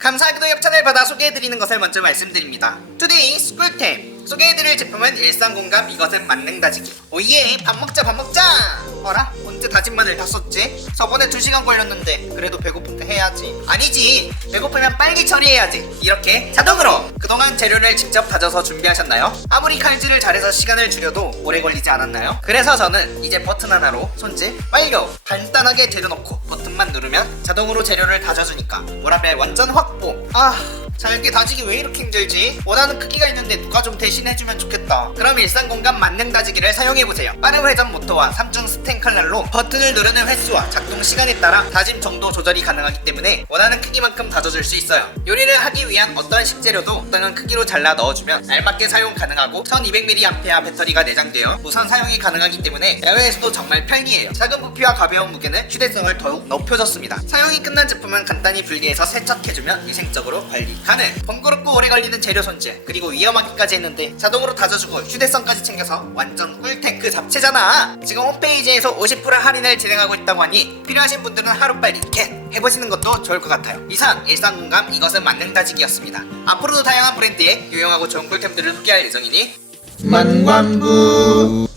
감사하게도 협찬을 받아 소개해드리는 것을 먼저 말씀드립니다. 투데이 스쿨템 소개해드릴 제품은 일상공감 이것은 만능 다지기. 오예 밥 먹자 밥 먹자! 어라 언제 다진 마늘 다 썼지? 저번에 2시간 걸렸는데 그래도 배고플 때 해야지 아니지 배고프면 빨리 처리해야지 이렇게 자동으로 그동안 재료를 직접 다져서 준비하셨나요? 아무리 칼질을 잘해서 시간을 줄여도 오래 걸리지 않았나요? 그래서 저는 이제 버튼 하나로 손질 완료 간단하게 재료 넣고 버튼만 누르면 자동으로 재료를 다져주니까 워라벨 완전 확보 아 잘게 다지기 왜 이렇게 힘들지? 원하는 크기가 있는데 누가 좀 대신해주면 좋겠다. 그럼 일상 공간 만능 다지기를 사용해보세요. 빠른 회전 모터와 3중 스텐 칼날로 버튼을 누르는 횟수와 작동 시간에 따라 다짐 정도 조절이 가능하기 때문에 원하는 크기만큼 다져줄 수 있어요. 요리를 하기 위한 어떠한 식재료도 적당한 크기로 잘라 넣어주면 알맞게 사용 가능하고 1200mAh 배터리가 내장되어 무선 사용이 가능하기 때문에 야외에서도 정말 편리해요. 작은 부피와 가벼운 무게는 휴대성을 더욱 높여줬습니다. 사용이 끝난 제품은 간단히 분리해서 세척해주면 위생적으로 관리 가능. 번거롭고 오래 걸리는 재료 손질 그리고 위험하기까지 했는데 자동으로 다져주고 휴대성까지 챙겨서 완전 그 잡채잖아. 지금 홈페이지에서 50% 할인을 진행하고 있다고 하니 필요하신 분들은 하루빨리 겟 해보시는 것도 좋을 것 같아요. 이상 일상공감 이것은 만능 다지기였습니다. 앞으로도 다양한 브랜드의 유용하고 좋은 꿀템들을 소개할 예정이니 만관부